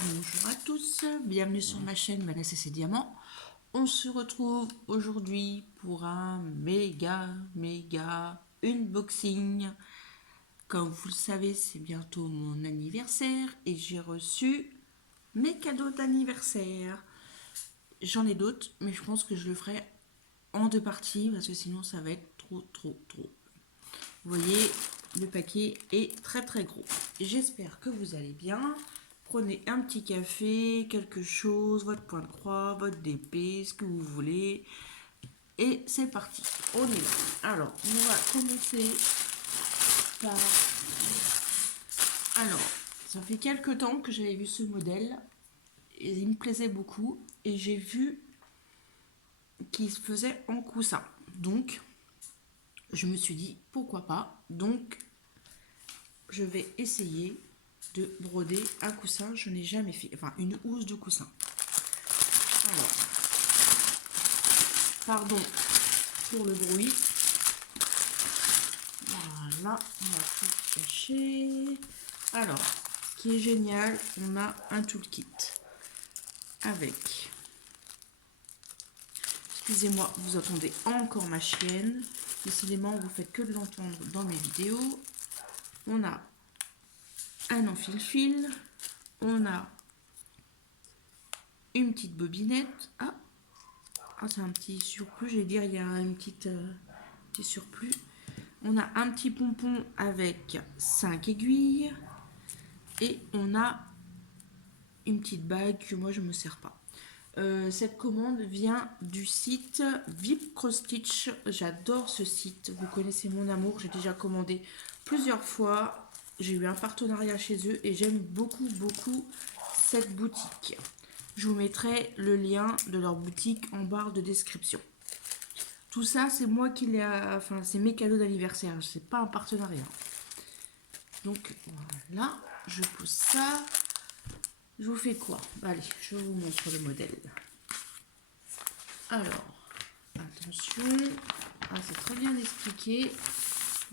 Bonjour à tous, bienvenue sur ma chaîne Vanessa et ses diamants. On se retrouve aujourd'hui pour un méga unboxing. Comme vous le savez, c'est bientôt mon anniversaire et j'ai reçu mes cadeaux d'anniversaire. J'en ai d'autres, mais je pense que je le ferai en deux parties parce que sinon ça va être trop. Vous voyez, le paquet est très gros. J'espère que vous allez bien. Prenez un petit café, quelque chose, votre point de croix, votre DP, ce que vous voulez. Et c'est parti, on est là. Alors, on va commencer par... Alors, ça fait quelques temps que j'avais vu ce modèle. Et il me plaisait beaucoup. Et j'ai vu qu'il se faisait en coussin. Donc, je me suis dit, pourquoi pas. Donc, je vais essayer de broder un coussin. Je n'ai jamais fait, enfin une housse de coussin. Alors, pardon pour le bruit. Voilà, on va tout cacher. Alors, ce qui est génial, on a un toolkit avec... Excusez-moi, vous entendez encore ma chienne. Décidément, vous faites que de l'entendre dans mes vidéos. On a un enfile-fil. On a une petite bobinette. Ah, c'est un petit surplus. J'allais dire, il y a une petite petit surplus. On a un petit pompon avec 5 aiguilles. Et on a une petite bague que moi je me sers pas. Cette commande vient du site VIP Cross Stitch. J'adore ce site. Vous connaissez mon amour. J'ai déjà commandé plusieurs fois. J'ai eu un partenariat chez eux et j'aime beaucoup cette boutique. Je vous mettrai le lien de leur boutique en barre de description. Tout ça, c'est moi qui l'ai... Enfin, c'est mes cadeaux d'anniversaire. C'est pas un partenariat. Donc, voilà. Je pose ça. Je vous fais quoi? Allez, je vous montre le modèle. Alors, attention. Ah, c'est très bien expliqué.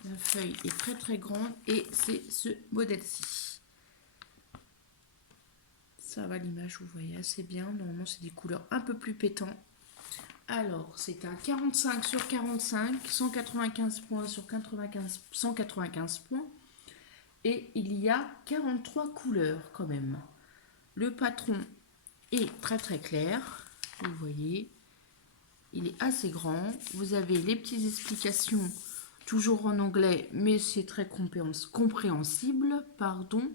La feuille est très grande et c'est ce modèle-ci. Ça va, l'image, vous voyez assez bien. Normalement, c'est des couleurs un peu plus pétantes. Alors, c'est un 45 sur 45, 195 points sur 195 points. Et il y a 43 couleurs quand même. Le patron est très clair. Vous voyez, il est assez grand. Vous avez les petites explications, toujours en anglais, mais c'est très compréhensible. Pardon.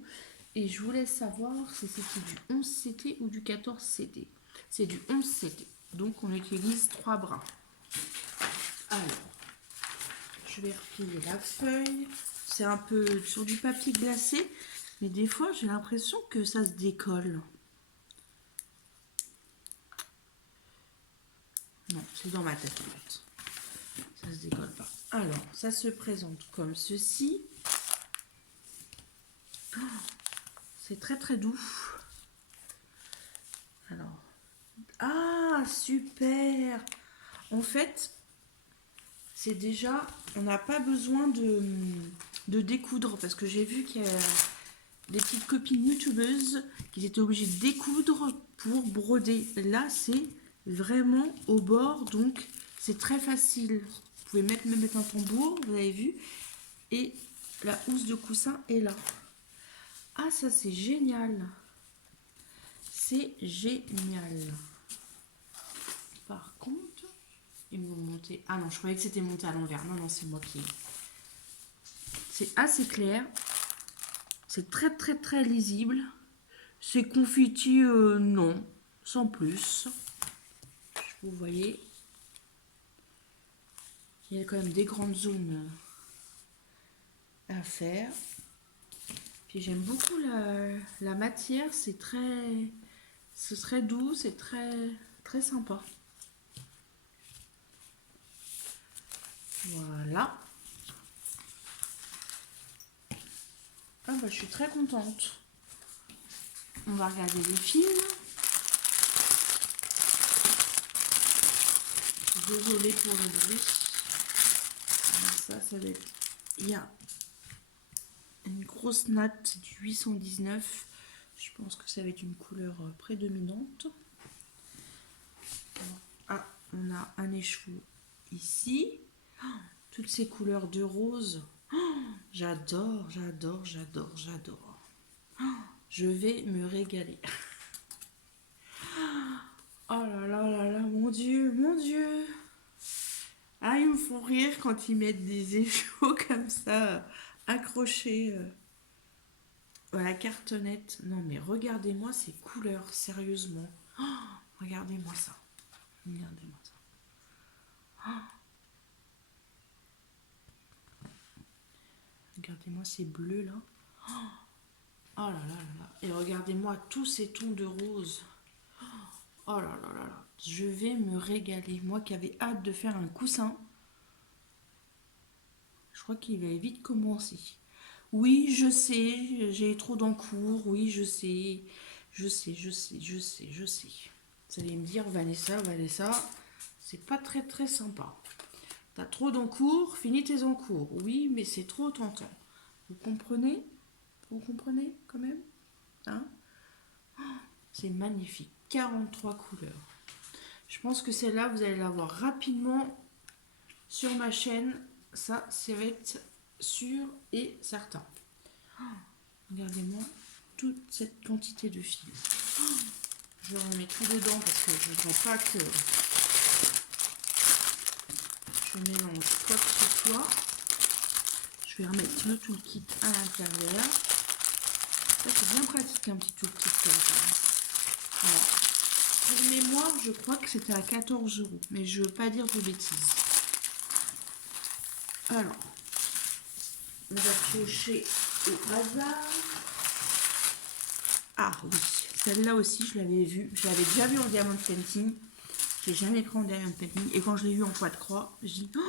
Et je voulais savoir si c'était du 11 CT ou du 14 CT. C'est du 11 CT. Donc on utilise 3 brins. Alors, je vais replier la feuille. C'est un peu sur du papier glacé, mais des fois j'ai l'impression que ça se décolle. Non, c'est dans ma tête en fait. Ça se décolle pas. Alors, ça se présente comme ceci. Oh, c'est très doux. Alors, ah, super! En fait, c'est déjà, on n'a pas besoin de découdre parce que j'ai vu qu'il y a des petites copines youtubeuses qui étaient obligées de découdre pour broder. Là, c'est vraiment au bord, donc c'est très facile. Vous pouvez même mettre un tambour, vous avez vu, et la housse de coussin est là. Ah, ça c'est génial. C'est génial. Par contre, ils vont monter. Ah non, je croyais que c'était monté à l'envers. Non, c'est moi qui. C'est assez clair. C'est très lisible. C'est confetti, non, sans plus. Vous voyez, il y a quand même des grandes zones à faire. Puis j'aime beaucoup la matière, c'est très doux, c'est très sympa. Voilà. Ah bah, je suis très contente. On va regarder les films. Désolée pour le bruit. Ça va être... Il y a une grosse natte du 819. Je pense que ça va être une couleur prédominante. Ah, on a un écheveau ici. Oh, toutes ces couleurs de rose. Oh, j'adore, j'adore, j'adore, j'adore. Oh, je vais me régaler. Oh là là là là, mon Dieu, mon Dieu. Ah, ils me font rire quand ils mettent des échos comme ça, accrochés à la cartonnette. Non mais regardez-moi ces couleurs, sérieusement. Oh, regardez-moi ça. Regardez-moi ça. Oh, regardez-moi ces bleus là. Oh là là là là. Et regardez-moi tous ces tons de rose. Oh là là là là. Je vais me régaler. Moi qui avais hâte de faire un coussin. Je crois qu'il va vite commencer. Oui, je sais, j'ai trop d'encours. Oui, je sais. Je sais, je sais, je sais, je sais. Vous allez me dire, Vanessa, c'est pas très très sympa. T'as trop d'encours, finis tes encours. Oui, mais c'est trop tentant. Vous comprenez? Vous comprenez quand même? Hein? C'est magnifique. 43 couleurs. Je pense que celle-là, vous allez la voir rapidement sur ma chaîne. Ça va être sûr et certain. Oh, regardez-moi toute cette quantité de fils. Oh, je remets tout dedans parce que je ne voudrais pas que je mélange quoi que ce soit. Je vais remettre le toolkit à l'intérieur. Ça, c'est bien pratique, un petit toolkit comme ça. Voilà. Pour mémoire, je crois que c'était à 14 €, mais je ne veux pas dire de bêtises. Alors, on va piocher au hasard. Ah oui, celle-là aussi, je l'avais vue. Je l'avais déjà vue en diamond painting. Je l'ai jamais pris en diamond painting. Et quand je l'ai vue en poids de croix, je dis, oh,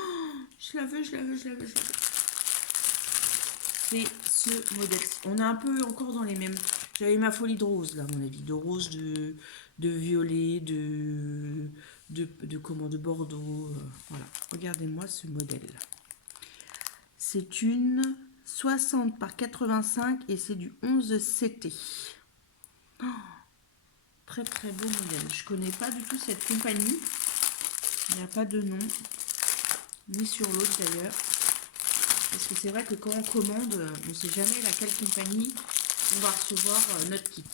je la veux, je la veux, je la veux, je la veux. C'est ce modèle. On est un peu encore dans les mêmes. J'avais ma folie de rose, là, à mon avis. De rose, de violet, de bordeaux. Voilà. Regardez-moi ce modèle. C'est une 60 par 85 et c'est du 11 CT. Oh, très très beau modèle. Je connais pas du tout cette compagnie. Il n'y a pas de nom. Ni sur l'autre d'ailleurs. Parce que c'est vrai que quand on commande, on ne sait jamais laquelle compagnie on va recevoir notre kit.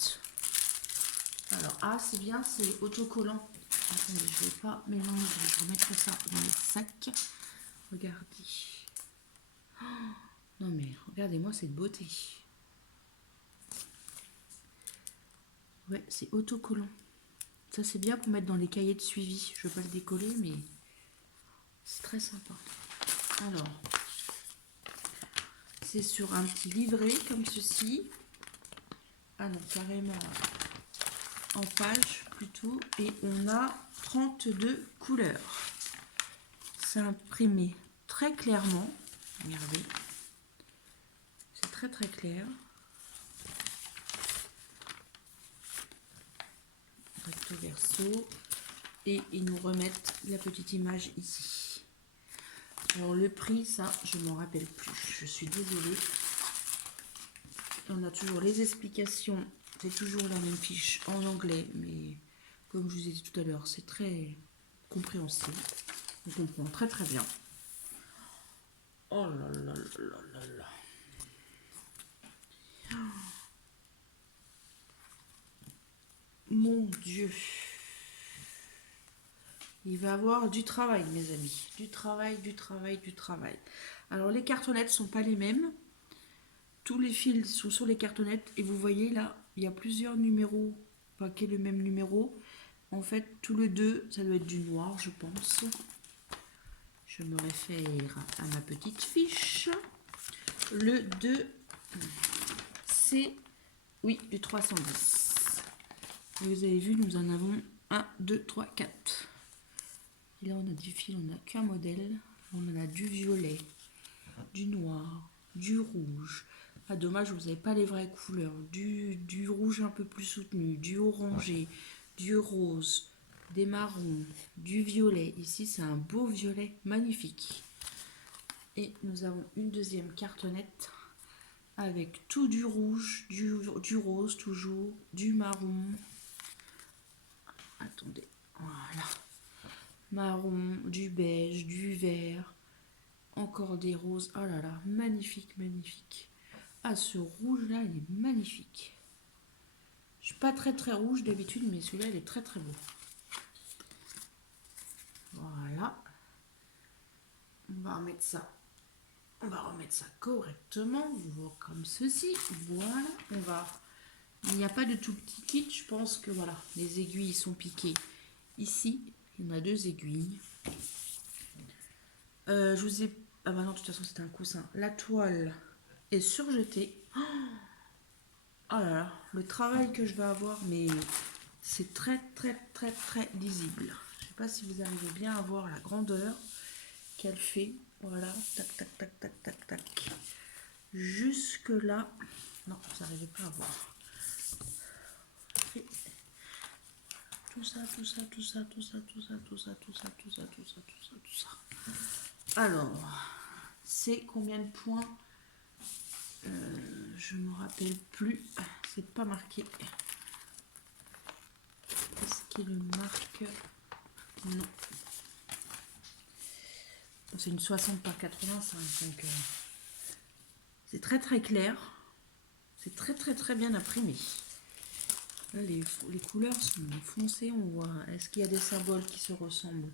Alors, ah, c'est bien, c'est autocollant. Attendez, je ne vais pas mélanger. Je vais mettre ça dans le sac. Regardez. Oh, non mais, regardez-moi cette beauté. Ouais, c'est autocollant. Ça, c'est bien pour mettre dans les cahiers de suivi. Je ne vais pas le décoller, mais c'est très sympa. Alors, c'est sur un petit livret comme ceci. Ah non, carrément en page plutôt. Et on a 32 couleurs. C'est imprimé très clairement. Regardez. C'est très très clair. Recto verso. Et ils nous remettent la petite image ici. Alors le prix, ça, je ne m'en rappelle plus. Je suis désolée. On a toujours les explications. C'est toujours la même fiche en anglais. Mais comme je vous ai dit tout à l'heure, c'est très compréhensible. On comprend très très bien. Oh là là là là là là. Mon Dieu. Il va y avoir du travail, mes amis. Du travail, du travail, du travail. Alors, les cartonnettes ne sont pas les mêmes. Tous les fils sont sur les cartonnettes. Et vous voyez, là, il y a plusieurs numéros. Pas qu'est le même numéro. En fait, tout le 2, ça doit être du noir, je pense. Je me réfère à ma petite fiche. Le 2, c'est, oui, du 310. Et vous avez vu, nous en avons 1, 2, 3, 4. Et là, on a du fil, on n'a qu'un modèle. On en a du violet, du noir, du rouge. Ah, dommage, vous n'avez pas les vraies couleurs. Du rouge un peu plus soutenu, du orangé, du rose, des marrons, du violet. Ici, c'est un beau violet magnifique. Et nous avons une deuxième cartonnette avec tout du rouge, du rose toujours, du marron. Attendez, voilà. Marron, du beige, du vert, encore des roses. Oh là là, magnifique, magnifique. Ah, ce rouge-là, il est magnifique. Je suis pas très rouge d'habitude, mais celui-là, il est très beau. Voilà. On va remettre ça. On va remettre ça correctement, comme ceci. Voilà. On va. Il n'y a pas de tout petit kit. Je pense que voilà, les aiguilles sont piquées ici. Il y en a 2 aiguilles. Je vous ai. Ah bah non, de toute façon, c'était un coussin. La toile est surjetée. Oh là là, le travail que je vais avoir, mais c'est très lisible. Je sais pas si vous arrivez bien à voir la grandeur qu'elle fait. Voilà, tac. Jusque là, non, vous n'arrivez pas à voir. Et tout ça. Alors, c'est combien de points? Je me rappelle plus. C'est pas marqué. Est-ce qu'il le marque? Non. C'est une 60 par 85, donc c'est très clair. C'est très bien imprimé. Là, les couleurs sont foncées, on voit. Est-ce qu'il y a des symboles qui se ressemblent?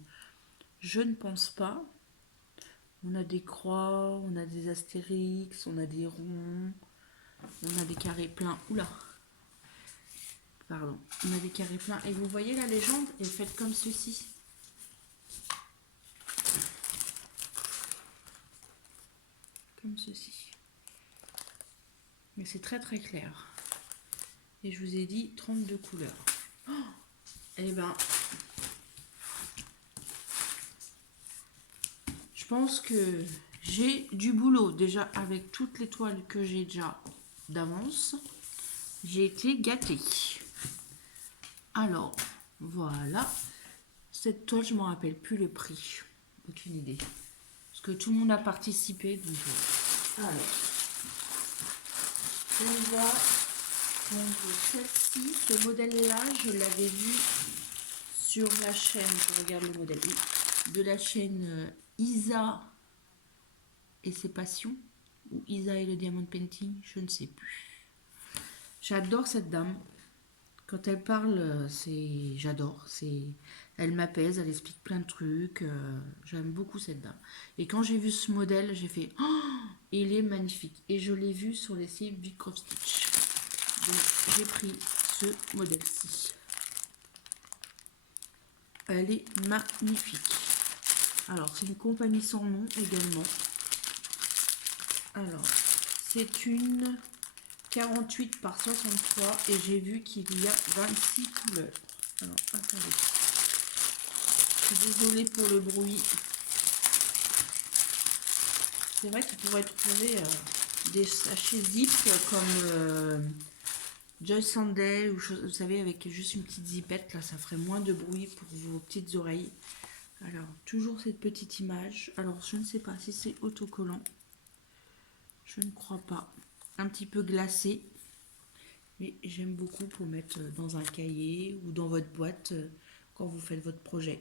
Je ne pense pas. On a des croix, on a des astérix, on a des ronds, on a des carrés pleins. Oula! Pardon. On a des carrés pleins. Et vous voyez la légende est faite comme ceci. Comme ceci. Mais c'est très clair. Et je vous ai dit 32 couleurs. Oh, et ben, je pense que j'ai du boulot déjà avec toutes les toiles que j'ai déjà d'avance. J'ai été gâtée. Alors, voilà. Cette toile, je ne me rappelle plus le prix. Aucune idée. Parce que tout le monde a participé. Donc, alors, on va prendre celle-ci. Ce modèle-là, je l'avais vu sur la chaîne. Je regarde le modèle. De la chaîne Isa et ses passions. Ou Isa et le diamond painting. Je ne sais plus. J'adore cette dame. Quand elle parle, j'adore. Elle m'apaise, elle explique plein de trucs. J'aime beaucoup cette dame. Et quand j'ai vu ce modèle, j'ai fait oh, il est magnifique. Et je l'ai vu sur les sites du Cross Stitch. Donc j'ai pris ce modèle-ci. Elle est magnifique. Alors c'est une compagnie sans nom également. Alors c'est une 48 par 63 et j'ai vu qu'il y a 26 couleurs. Alors, attendez. Je suis désolée pour le bruit. C'est vrai qu'il pourrait trouver des sachets zip comme Joy Sunday ou vous savez avec juste une petite zipette. Là, ça ferait moins de bruit pour vos petites oreilles. Alors, toujours cette petite image. Alors, je ne sais pas si c'est autocollant. Je ne crois pas. Un petit peu glacé. Mais j'aime beaucoup pour mettre dans un cahier ou dans votre boîte quand vous faites votre projet.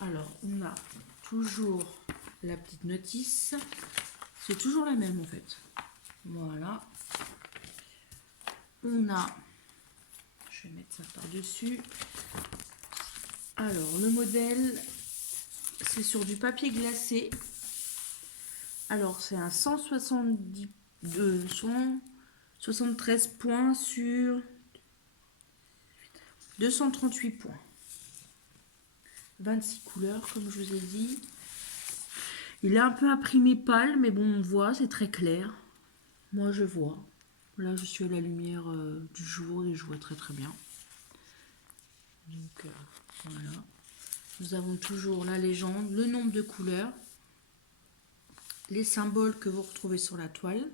Alors, on a toujours la petite notice. C'est toujours la même en fait. Voilà. On a... Je vais mettre ça par-dessus. Alors, le modèle, c'est sur du papier glacé. Alors, c'est un 173 points sur 238 points. 26 couleurs, comme je vous ai dit. Il est un peu imprimé pâle, mais bon, on voit, c'est très clair. Moi, je vois. Là, je suis à la lumière du jour et je vois très bien. Donc, voilà. Nous avons toujours la légende, le nombre de couleurs, les symboles que vous retrouvez sur la toile,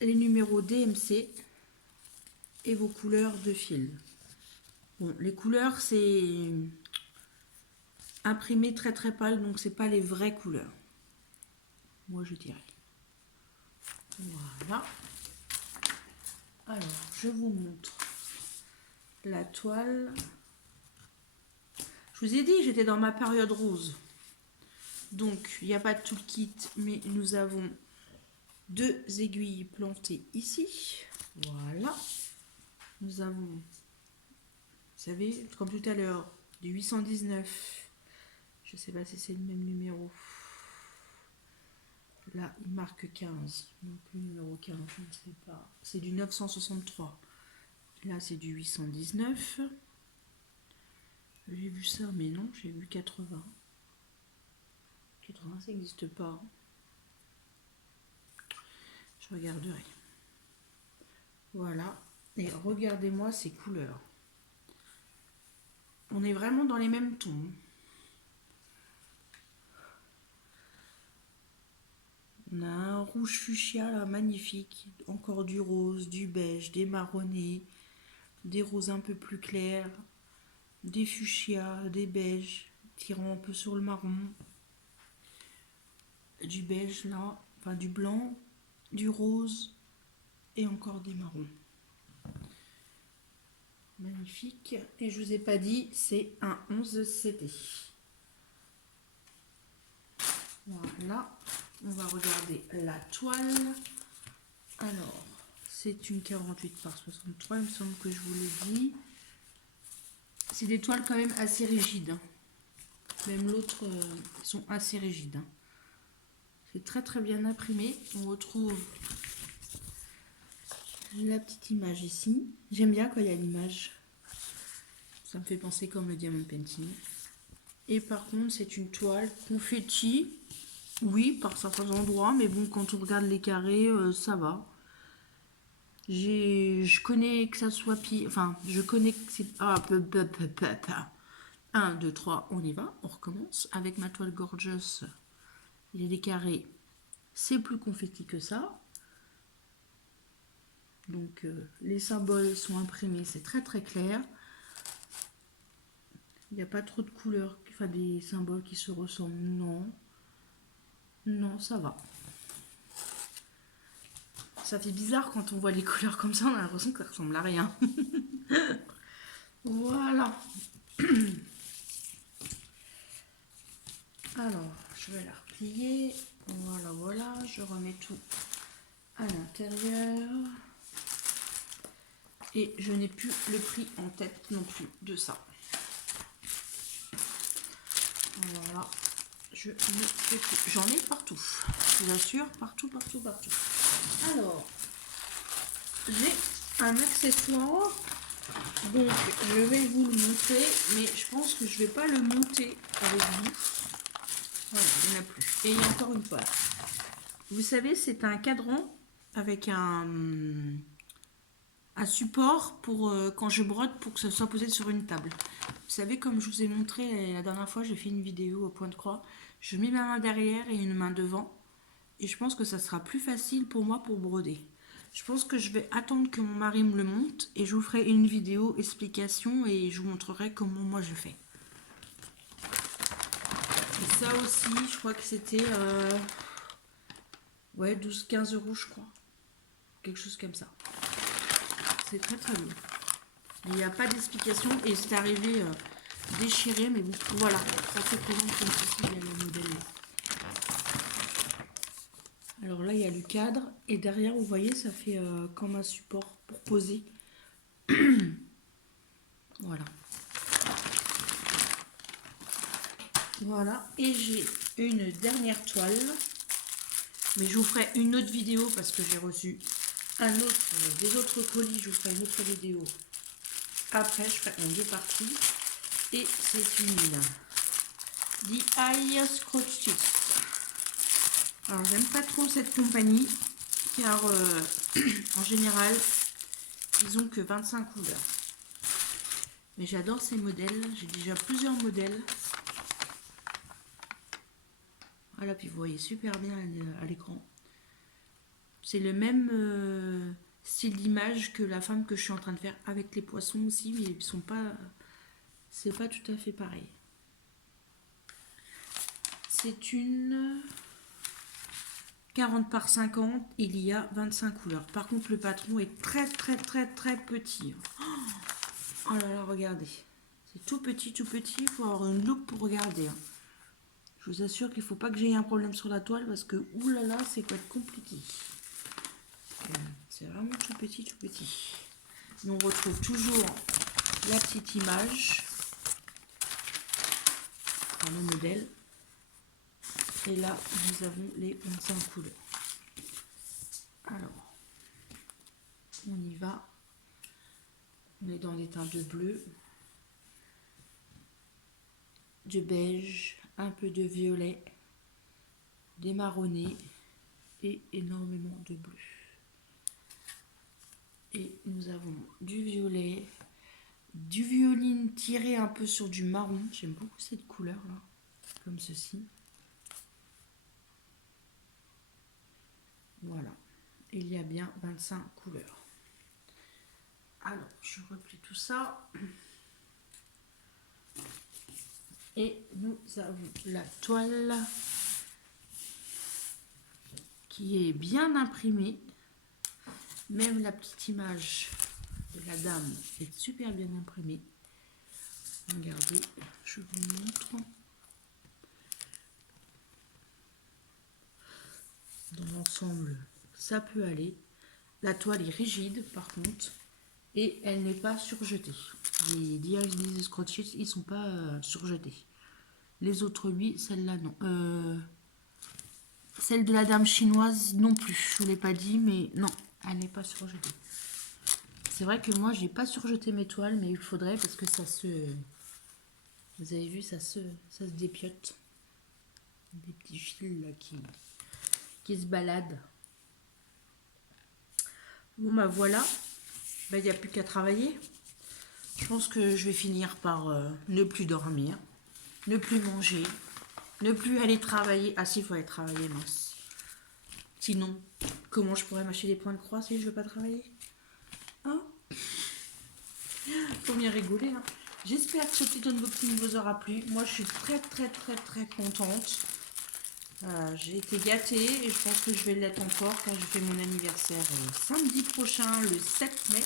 les numéros DMC et vos couleurs de fil. Bon, les couleurs, c'est imprimé très pâle, donc c'est pas les vraies couleurs. moi je dirais. Voilà. Alors, je vous montre la toile. Je vous ai dit, j'étais dans ma période rose. Donc, il n'y a pas de tout le kit, mais nous avons 2 aiguilles plantées ici. Voilà. Nous avons, vous savez, comme tout à l'heure, du 819. Je ne sais pas si c'est le même numéro. Là, il marque 15. Donc, le numéro 15, je ne sais pas. C'est du 963. Là, c'est du 819. J'ai vu ça, mais non, j'ai vu 80. 80, ça n'existe pas. Je regarderai. Voilà. Et regardez-moi ces couleurs. On est vraiment dans les mêmes tons. On a un rouge fuchsia là, magnifique. Encore du rose, du beige, des marronnés, des roses un peu plus clairs, des fuchsias, des beiges, tirant un peu sur le marron. Du beige là, enfin du blanc, du rose et encore des marrons. Magnifique. Et je vous ai pas dit, c'est un 11 CD. Voilà. On va regarder la toile. Alors, c'est une 48 par 63, il me semble que je vous l'ai dit. C'est des toiles quand même assez rigides. Hein. Même l'autre sont assez rigides. Hein. C'est très très bien imprimé. On retrouve la petite image ici. J'aime bien quand il y a l'image. Ça me fait penser comme le diamond painting. Et par contre, c'est une toile confetti. Oui, par certains endroits, mais bon, quand on regarde les carrés, ça va. Je connais que ça soit pire. Enfin, je connais que c'est. Ah, 1, 2, 3, on y va. On recommence avec ma toile Gorgeous. Il y a des carrés. C'est plus confetti que ça. Donc, les symboles sont imprimés. C'est très très clair. Il n'y a pas trop de couleurs. Enfin, des symboles qui se ressemblent. Non. Non, ça va. Ça fait bizarre quand on voit les couleurs comme ça. On a l'impression que ça ressemble à rien. Voilà. Alors, je vais la replier. Voilà, voilà. Je remets tout à l'intérieur. Et je n'ai plus le prix en tête non plus de ça. Voilà. Je ne sais plus. J'en ai partout. Je vous assure, partout, partout, partout. Alors, j'ai un accessoire. Donc, je vais vous le montrer. Mais je pense que je ne vais pas le monter avec vous. Voilà, il n'y en a plus. Et il y a encore une toile. Vous savez, c'est un cadran avec un support pour quand je brode pour que ça soit posé sur une table. Vous savez, comme je vous ai montré la dernière fois, j'ai fait une vidéo au point de croix. Je mets ma main derrière et une main devant. Et je pense que ça sera plus facile pour moi pour broder. Je pense que je vais attendre que mon mari me le monte et je vous ferai une vidéo explication et je vous montrerai comment moi je fais. Et ça aussi, je crois que c'était ouais, 12-15 euros, je crois. Quelque chose comme ça. C'est très très bien. Il n'y a pas d'explication et c'est arrivé déchiré, mais bon, voilà. Ça se présente comme ceci, il y a le modèle. Alors là, il y a le cadre et derrière, vous voyez, ça fait comme un support pour poser. Voilà. Voilà. Et j'ai une dernière toile. Mais je vous ferai une autre vidéo parce que j'ai reçu des autres colis. Je vous ferai une autre vidéo. Après, je ferai en 2 parties. Et c'est une DI Scotches. Alors, j'aime pas trop cette compagnie car en général, ils ont que 25 couleurs. Mais j'adore ces modèles. J'ai déjà plusieurs modèles. Voilà, puis vous voyez super bien à l'écran. C'est le même style d'image que la femme que je suis en train de faire avec les poissons aussi, mais ils sont pas. C'est pas tout à fait pareil. C'est une 40 par 50, il y a 25 couleurs. Par contre, le patron est très petit. Oh là là, regardez. C'est tout petit, il faut avoir une loupe pour regarder. Je vous assure qu'il ne faut pas que j'aie un problème sur la toile parce que, oulala, c'est quoi être compliqué. C'est vraiment tout petit. Nous, on retrouve toujours la petite image, le modèle. Et là, nous avons les 25 couleurs. Alors, on y va. On est dans des teintes de bleu, de beige, un peu de violet, des marronnés et énormément de bleu. Et nous avons du violet, du violine tiré un peu sur du marron. J'aime beaucoup cette couleur là, comme ceci. Voilà, il y a bien 25 couleurs. Alors, je replie tout ça. Et nous avons la toile qui est bien imprimée. Même la petite image de la dame est super bien imprimée. Regardez, je vous montre. Dans l'ensemble, ça peut aller. La toile est rigide par contre et elle n'est pas surjetée. Les DIY Scratch, ils sont pas surjetés. Les autres, oui, celle-là non. Celle de la dame chinoise non plus. Je vous l'ai pas dit, mais non, elle n'est pas surjetée. C'est vrai que moi, j'ai pas surjeté mes toiles, mais il faudrait parce que ça se... Vous avez vu, ça se dépiote. Des petits fils là qui se baladent. Bon, bah voilà. Bah, il n'y a plus qu'à travailler. Je pense que je vais finir par ne plus dormir, ne plus manger, ne plus aller travailler. Ah si, il faut aller travailler, mince. Sinon, comment je pourrais m'acheter des points de croix si je ne veux pas travailler? Hein? Faut bien rigoler, hein. J'espère que ce petit unboxing vous aura plu. Moi, je suis très contente. J'ai été gâtée et je pense que je vais l'être encore car je fais mon anniversaire samedi prochain, le 7 mai.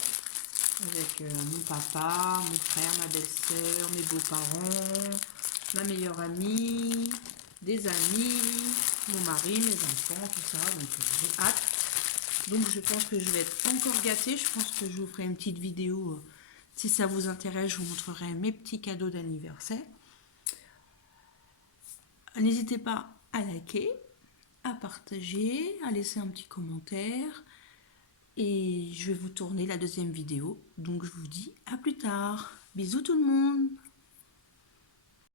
Avec mon papa, mon frère, ma belle-sœur, mes beaux-parents, ma meilleure amie, des amis, mon mari, mes enfants, tout ça. Donc j'ai hâte. Donc je pense que je vais être encore gâtée. Je pense que je vous ferai une petite vidéo. Si ça vous intéresse, je vous montrerai mes petits cadeaux d'anniversaire. N'hésitez pas à liker, à partager, à laisser un petit commentaire. Et je vais vous tourner la deuxième vidéo. Donc je vous dis à plus tard. Bisous tout le monde.